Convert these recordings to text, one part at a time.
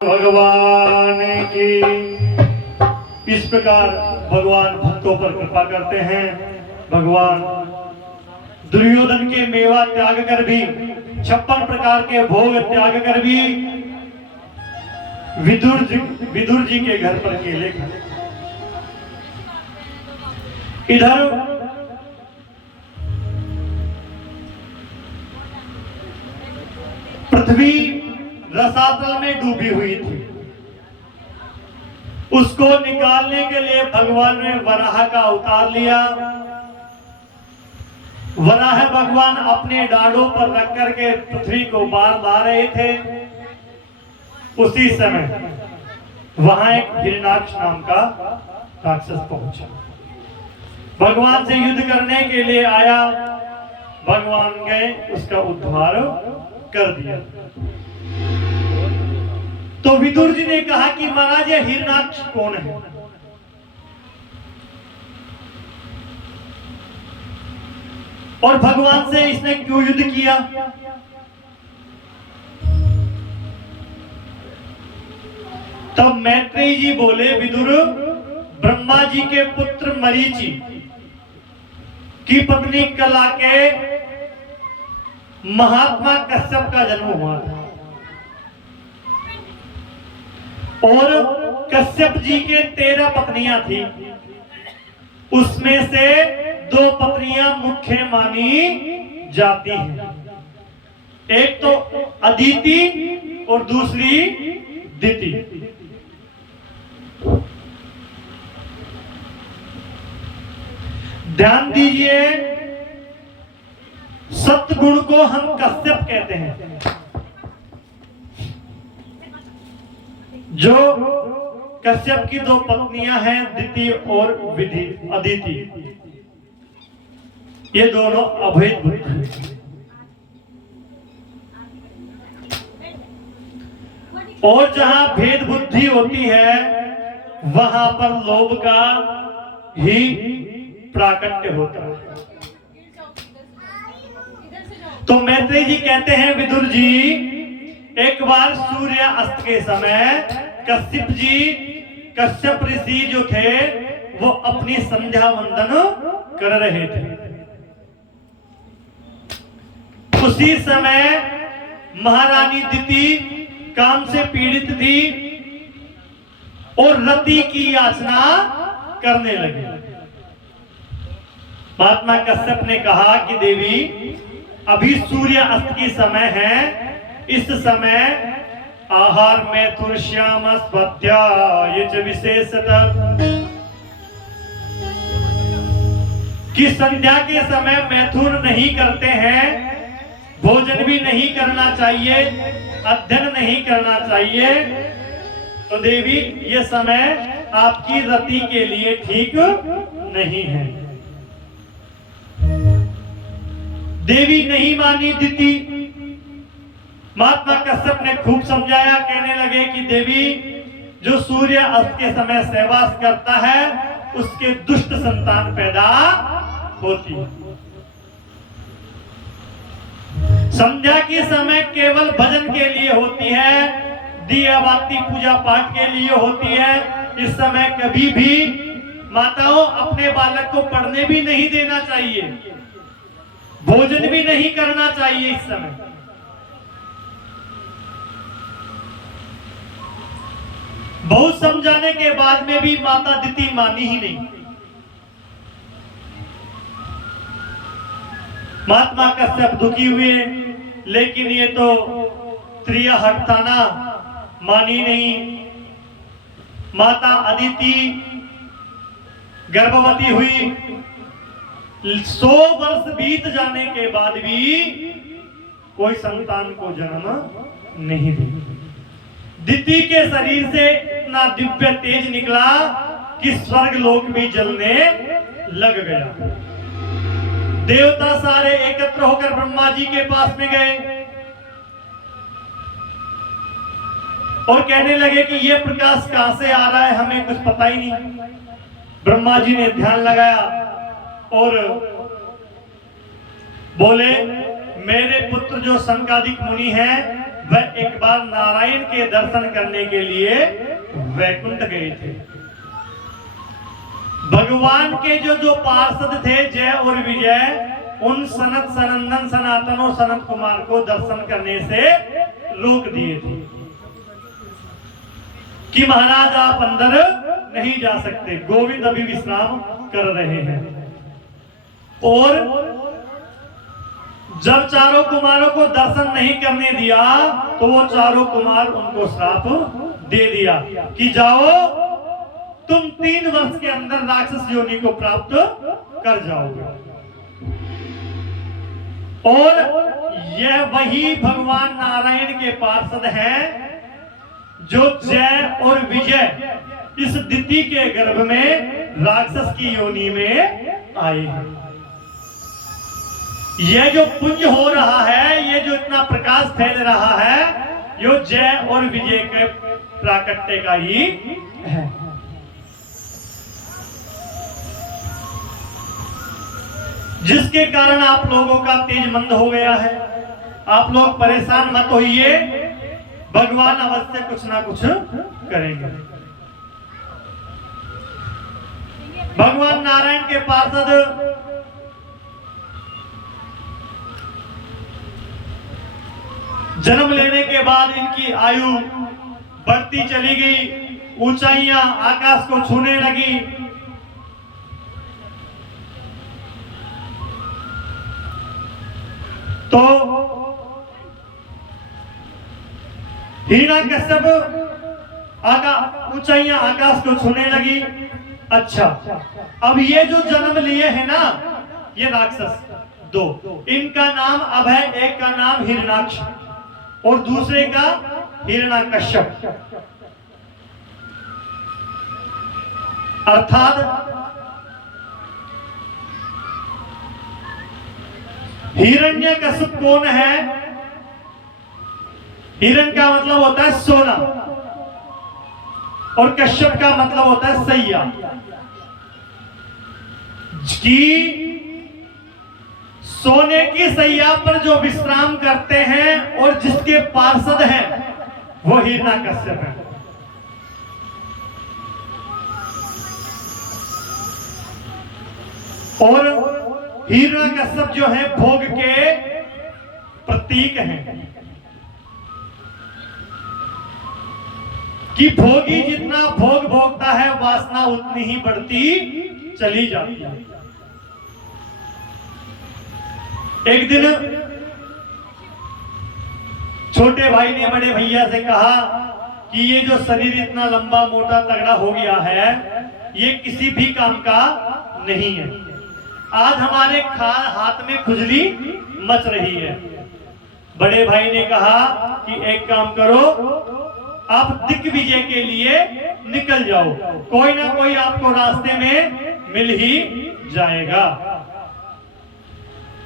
भगवान की। इस प्रकार भगवान भक्तों पर कृपा करते हैं। भगवान दुर्योधन के मेवा त्याग कर भी, 56 प्रकार के भोग त्याग कर भी विदुर जी के घर पर केले खाए। इधर पृथ्वी रसातल में डूबी हुई थी। उसको निकालने के लिए भगवान ने वराह का अवतार लिया। वराह भगवान अपने डालों पर रख करके पृथ्वी को बार ला रहे थे। उसी समय वहां एक हिरण्याक्ष नाम का राक्षस पहुंचा। भगवान से युद्ध करने के लिए आया। भगवान गए, उसका उद्धार कर दिया। तो विदुर जी ने कहा कि महाराज ये हिरण्याक्ष कौन है? और भगवान से इसने क्यों युद्ध किया? तब मैत्रेयी जी बोले, विदुर, ब्रह्मा जी के पुत्र मरीचि की पत्नी कला के महात्मा कश्यप का जन्म हुआ था। और कश्यप जी के 13 पत्नियां थी। उसमें से 2 पत्नियां मुख्य मानी जाती हैं। एक तो अदिति और दूसरी दिति। ध्यान दीजिए, सत्गुण को हम कश्यप कहते हैं। जो कश्यप की 2 पत्नियां हैं, दिति और अदिति, ये दोनों अभेद बुद्धि। और जहां भेद बुद्धि होती है वहां पर लोभ का ही प्राकट्य होता है। तो मैत्रेयी जी कहते हैं, विदुर जी, एक बार सूर्य अस्त के समय कश्यप ऋषि जो थे वो अपनी संध्या वंदन कर रहे थे। उसी समय महारानी दिति काम से पीड़ित थी और रति की याचना करने लगी। महात्मा कश्यप ने कहा कि देवी, अभी सूर्य अस्त की समय है। इस समय आहार में तुर्श्याम स्वध्या ये च विशेषतः कि संध्या के समय मैथुन नहीं करते हैं, भोजन भी नहीं करना चाहिए, अध्ययन नहीं करना चाहिए। तो देवी, ये समय आपकी रति के लिए ठीक नहीं है। देवी नहीं मानी दिति। महात्मा कश्यप ने खूब समझाया। कहने लगे कि देवी, जो सूर्य अस्त के समय सहवास करता है उसके दुष्ट संतान पैदा होती है। संध्या के समय केवल भजन के लिए होती है, दिया बाती पूजा पाठ के लिए होती है। इस समय कभी भी माताओं अपने बालक को पढ़ने भी नहीं देना चाहिए, भोजन भी नहीं करना चाहिए। इस समय बहुत समझाने के बाद में भी माता दिति मानी ही नहीं। महात्मा कश्यप दुखी हुए, लेकिन ये तो त्रिया हटताना मानी नहीं। माता अदिति गर्भवती हुई। 100 वर्ष बीत जाने के बाद भी कोई संतान को जन्म नहीं दी। दिति के शरीर से इतना दिव्य तेज निकला कि स्वर्ग लोक भी जलने लग गया। देवता सारे एकत्र होकर ब्रह्मा जी के पास में गए और कहने लगे कि ये प्रकाश कहां से आ रहा है, हमें कुछ पता ही नहीं। ब्रह्मा जी ने ध्यान लगाया और बोले, मेरे पुत्र जो सनकादिक मुनि हैं वह एक बार नारायण के दर्शन करने के लिए वैकुंठ गए थे। भगवान के जो जो पार्षद थे जय और विजय, उन सनत सनंदन सनातन और सनत कुमार को दर्शन करने से रोक दिए थे कि महाराज आप अंदर नहीं जा सकते, गोविंद अभी विश्राम कर रहे हैं। और जब चारों कुमारों को दर्शन नहीं करने दिया तो वो चारों कुमार उनको श्राप दे दिया कि जाओ तुम 3 वर्ष के अंदर राक्षस योनि को प्राप्त कर जाओगे। और यह वही भगवान नारायण के पार्षद हैं जो जय और विजय इस दिति के गर्भ में राक्षस की योनि में आए हैं। यह जो पुंज हो रहा है, ये जो इतना प्रकाश फैल रहा है, यो जय और विजय के प्राकट्य का ही है। जिसके कारण आप लोगों का तेज मंद हो गया है। आप लोग परेशान मत होइए, भगवान अवश्य कुछ ना कुछ करेंगे। भगवान नारायण के पार्षद जन्म लेने के बाद इनकी आयु बढ़ती चली गई, ऊंचाइयां आकाश को छूने लगी। तो हिरण्यकश्यप ऊंचाइयां आकाश को छूने लगी। अच्छा, अब ये जो जन्म लिए हैं ना, ये राक्षस 2, इनका नाम अब है, एक का नाम हिरण्याक्ष और दूसरे का हिरण्यकश्यप। अर्थात हिरण्यकश्यप कौन है? हिरण्य का मतलब होता है सोना और कश्यप का मतलब होता है सैया। कि सोने की सैया पर जो विश्राम करते हैं और जिसके पार्षद हैं वो हिरण्यकश्यप है। और हिरण्यकश्यप जो है भोग के प्रतीक हैं कि भोगी जितना भोग भोगता है वासना उतनी ही बढ़ती चली जाती है। एक दिन छोटे भाई ने बड़े भैया से कहा कि ये जो शरीर इतना लंबा मोटा तगड़ा हो गया है, ये किसी भी काम का नहीं है। आज हमारे हाथ में खुजली मच रही है। बड़े भाई ने कहा कि एक काम करो, आप दिग्विजय के लिए निकल जाओ, कोई ना कोई आपको रास्ते में मिल ही जाएगा।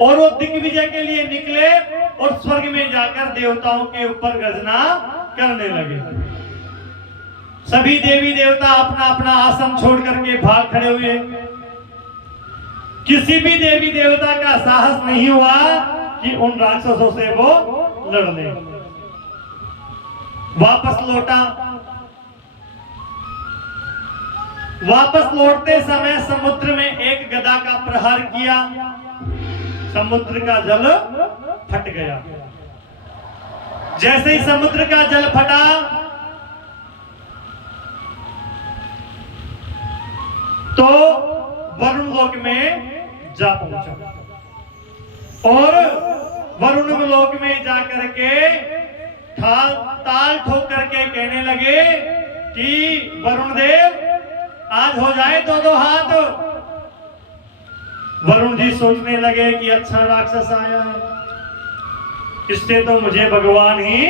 और वो दिग्विजय के लिए निकले और स्वर्ग में जाकर देवताओं के ऊपर गर्जना करने लगे। सभी देवी देवता अपना अपना आसन छोड़ करके भाग खड़े हुए। किसी भी देवी देवता का साहस नहीं हुआ कि उन राक्षसों से वो लड़ ले। वापस लौटा। वापस लौटते समय समुद्र में एक गदा का प्रहार किया, समुद्र का जल फट गया। जैसे ही समुद्र का जल फटा तो वरुण लोक में जा पहुंचा और वरुण लोक में जाकर के ताल ठोक करके कहने लगे कि वरुण देव आज हो जाए दो हाथ। वरुण जी सोचने लगे कि अच्छा राक्षस आया है, इससे तो मुझे भगवान ही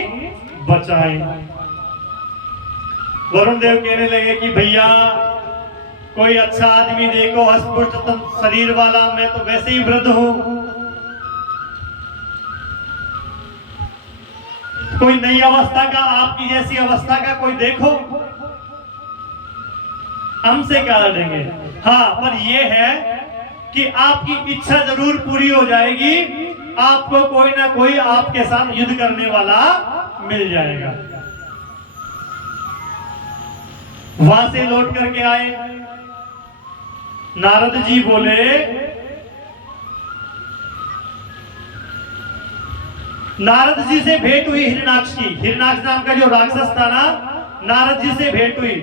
बचाए। वरुण देव कहने लगे कि भैया कोई अच्छा आदमी देखो, हष्टपुष्ट शरीर वाला, मैं तो वैसे ही वृद्ध हूं, कोई नई अवस्था का, आपकी जैसी अवस्था का कोई देखो, हमसे क्या लड़ेंगे। हाँ, पर यह है कि आपकी इच्छा जरूर पूरी हो जाएगी, आपको कोई ना कोई आपके साथ युद्ध करने वाला मिल जाएगा। वहां से लौट करके आए, नारद जी बोले, नारद जी से भेंट हुई हिरणाक्ष की। हिरणाक्ष नाम का जो राक्षस था ना, नारद जी से भेंट हुई।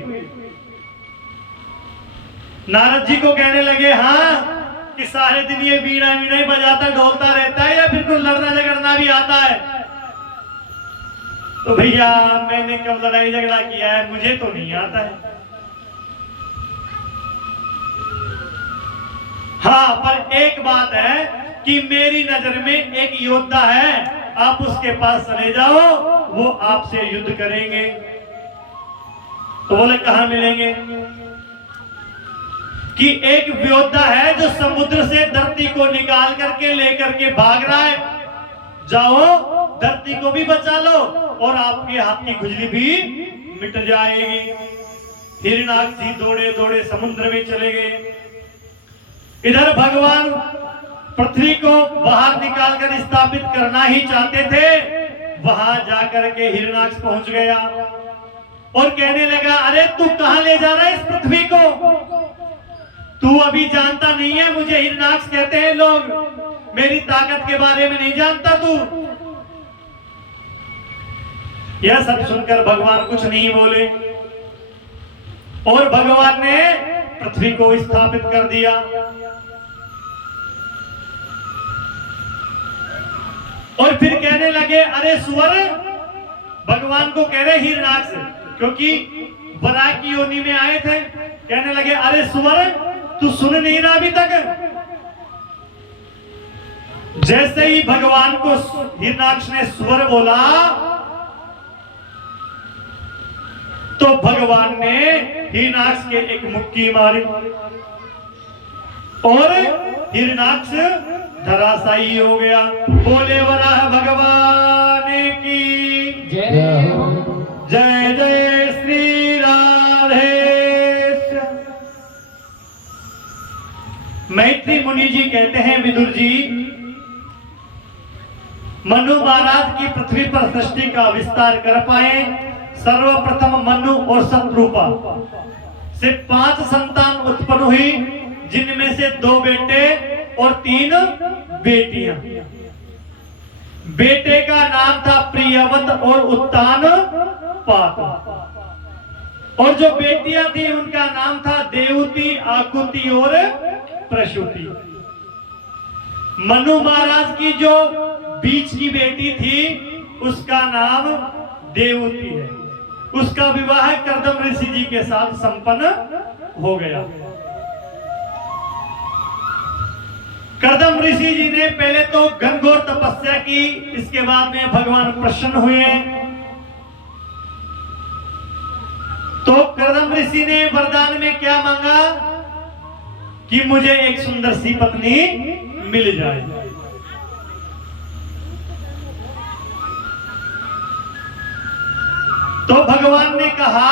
नारद जी को कहने लगे, हाँ कि सारे दिन ये वीणा वीणा ही बजाता ढोलता रहता है या फिर कुछ लड़ना झगड़ना भी आता है? तो भैया मैंने कब लड़ाई झगड़ा किया है, मुझे तो नहीं आता है। हाँ, पर एक बात है कि मेरी नजर में एक योद्धा है, आप उसके पास चले जाओ, वो आपसे युद्ध करेंगे। तो बोले कहां मिलेंगे? कि एक योद्धा है जो समुद्र से धरती को निकाल करके लेकर के भाग रहा है, जाओ धरती को भी बचा लो और आपके हाथ की खुजली भी मिट जाएगी। हिरणाक्ष जी दौड़े दौड़े समुद्र में चले गए। इधर भगवान पृथ्वी को बाहर निकालकर स्थापित करना ही चाहते थे। वहां जाकर के हिरणाक्ष पहुंच गया और कहने लगा, अरे तू कहां ले जा रहा है इस पृथ्वी को? तू अभी जानता नहीं है, मुझे हिरणाक्ष कहते हैं लोग, मेरी ताकत के बारे में नहीं जानता तू। यह सब सुनकर भगवान कुछ नहीं बोले और भगवान ने पृथ्वी को स्थापित कर दिया। और फिर कहने लगे, अरे सुअर, भगवान को कह रहे हिरणाक्ष, क्योंकि वराह की योनि में आए थे। कहने लगे, अरे सुअर, तू सुन नहीं रहा अभी तक? जैसे ही भगवान को हिरणाक्ष ने सुअर बोला तो भगवान ने हिरणाक्ष के एक मुक्की मारी और हिरणाक्ष धराशायी हो गया। बोले वराह भगवान की जय। जय जय श्री राधे। मैत्री मुनि जी कहते हैं, विदुर जी, मनु महाराज की पृथ्वी पर सृष्टि का विस्तार कर पाए। सर्वप्रथम मनु और शत्रुपा से 5 संतान उत्पन्न हुई, जिनमें से 2 बेटे और 3 बेटियां। बेटे का नाम था प्रियवत और उत्तान पात, और जो बेटियां थी उनका नाम था देवती, आकुति और प्रसूति। मनु महाराज की जो बीच की बेटी थी उसका नाम देवती है। उसका विवाह कर्दम ऋषि जी के साथ संपन्न हो गया। कर्दम ऋषि जी ने पहले तो घनघोर तपस्या की, इसके बाद में भगवान प्रसन्न हुए। तो कर्दम ऋषि ने वरदान में क्या मांगा कि मुझे एक सुंदर सी पत्नी मिल जाए। तो भगवान ने कहा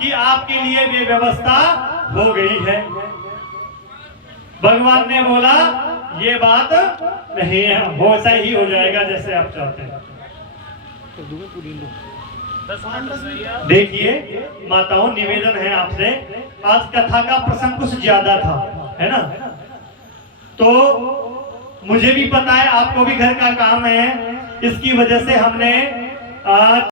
कि आपके लिए भी व्यवस्था हो गई है। भगवान ने बोला, ये बात नहीं है, वैसा ही हो जाएगा जैसे आप चाहते हैं। देखिए माताओं, निवेदन है आपसे, आज कथा का प्रसंग कुछ ज्यादा था, है ना? तो मुझे भी पता है आपको भी घर का काम है, इसकी वजह से हमने आज